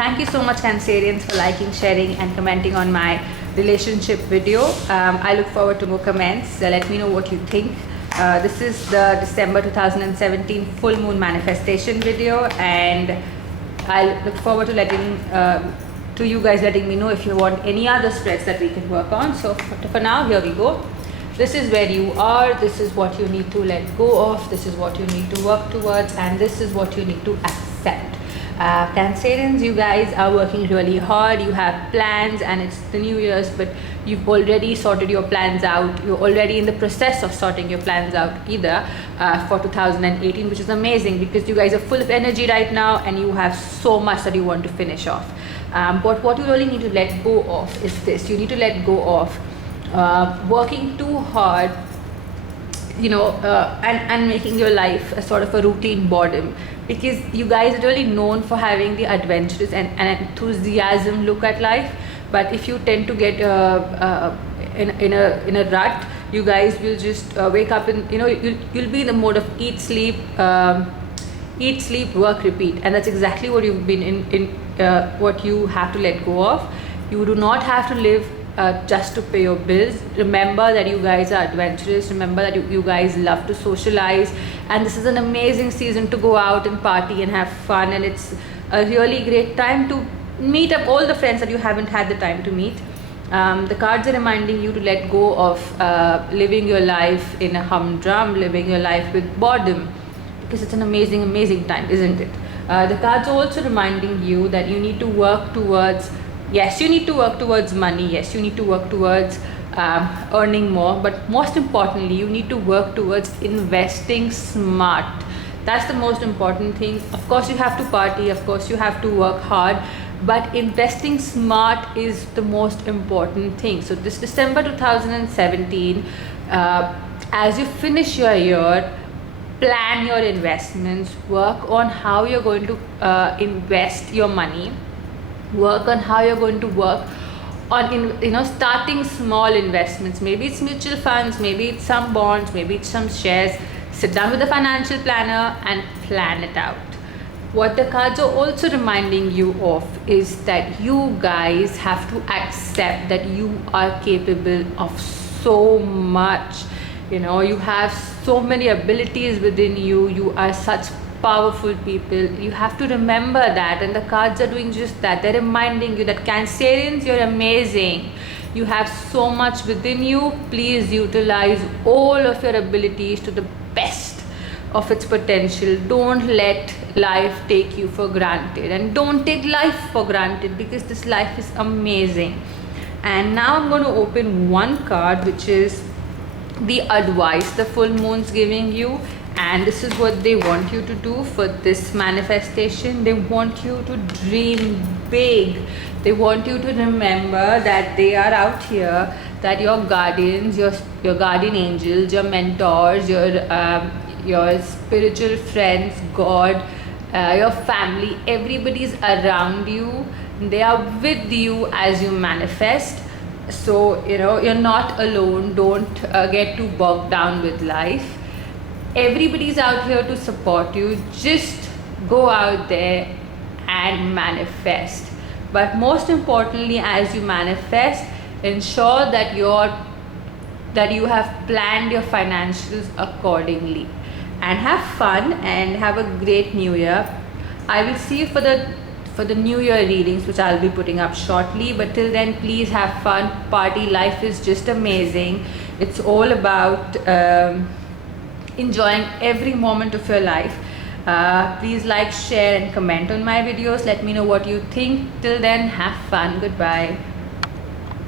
thank you so much, Cancerians, for liking, sharing, and commenting on my relationship video. I look forward to more comments. Let me know what you think. This is the December 2017 full moon manifestation video, and I look forward to you guys letting me know if you want any other spreads that we can work on. So for now, here we go. This is where you are, this is what you need to let go of, this is what you need to work towards, and this is what you need to accept. Cancerians, you guys are working really hard, you have plans, and it's the New Year's, but you've already sorted your plans out. You're already in the process of sorting your plans out either for 2018, which is amazing because you guys are full of energy right now and you have so much that you want to finish off. But what you really need to let go of is this. You need to let go of working too hard, and making your life a sort of a routine boredom, because you guys are really known for having the adventurous and enthusiasm look at life. But if you tend to get in a rut, you guys will just wake up and you'll be in the mode of eat, sleep, work, repeat, and that's exactly what you've been in what you have to let go of. You do not have to live just to pay your bills. Remember that you guys are adventurous. Remember that you guys love to socialize, and this is an amazing season to go out and party and have fun, and it's a really great time to meet up all the friends that you haven't had the time to meet. The cards are reminding you to let go of living your life in a humdrum, living your life with boredom, because it's an amazing time, isn't it? The cards are also reminding you that you need to work towards, yes, you need to work towards money, yes, you need to work towards earning more, but most importantly, you need to work towards investing smart. That's the most important thing. Of course, you have to party, of course, you have to work hard, but investing smart is the most important thing. So this December 2017, as you finish your year, plan your investments, work on how you're going to invest your money, work on how you're going to work on starting small investments. Maybe it's mutual funds, maybe it's some bonds, maybe it's some shares. Sit down with a financial planner and plan it out. What the cards are also reminding you of is that you guys have to accept that you are capable of so much. You have so many abilities within you. You are such powerful people. You have to remember that, and the cards are doing just that. They're reminding you that Cancerians, you're amazing. You have so much within you. Please utilize all of your abilities to the best of its potential. Don't let life take you for granted, and don't take life for granted, because this life is amazing. And now I'm going to open one card, which is the advice the full moon's giving you, and this is what they want you to do for this manifestation. They want you to dream big. They want you to remember that they are out here, that your guardians, your guardian angels, your mentors, your spiritual friends, God, your family, everybody's around you. They are with you as you manifest. So you're not alone. Don't get too bogged down with life. Everybody's out here to support you. Just go out there and manifest. But most importantly, as you manifest, ensure that you have planned your financials accordingly, and have fun and have a great new year. I will see you for the new year readings, which I'll be putting up shortly, but till then, please have fun, party. Life is just amazing. It's all about enjoying every moment of your life. Please like, share, and comment on my videos. Let me know what you think. Till then, have fun. Goodbye.